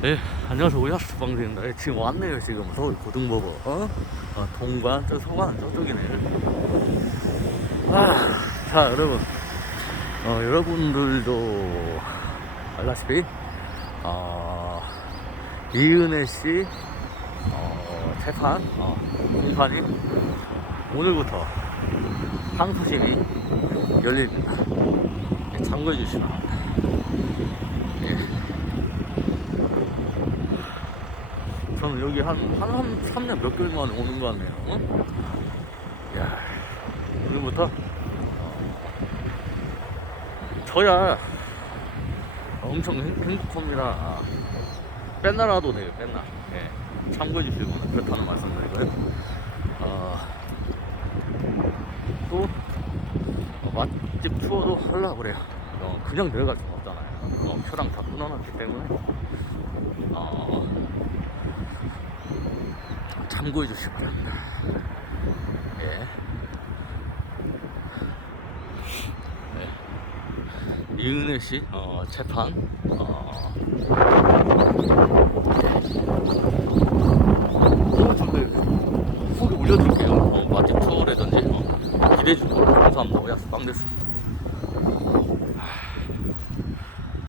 네, 안녕하세요. 오야스 방송입니다. 네, 지금 왔네요. 지금 서울 고등법원. 어? 어, 동관, 저 서관 저쪽이네. 아, 자, 여러분. 어, 여러분들도 알다시피, 어, 이은혜 씨, 어, 재판, 어, 공판이 오늘부터 항소심이 열립니다. 네, 참고해 주시면 합니다. 예. 저는 여기 한, 한, 한 3년 몇 개월 만에 오는 거 같네요. 어? 야 오늘부터, 어, 저야 엄청 행, 행복합니다. 아, 뺀나라도 돼요, 뺀나. 예. 참고해 주시고, 그렇다는 말씀드리고요. 어, 또, 어, 맛집 투어도 하려고 그래요. 어, 그냥 내려갈 수는 없잖아요. 어, 표랑 다 끊어놨기 때문에. 어, 참고해 주시기 바랍니다. 예. 네. 이은혜 씨, 어, 재판, 어, 어, 후기 올려드릴게요. 어, 맛집 투어라든지, 어, 기대해 주고, 감사합니다. 오야스 빵 됐습니다.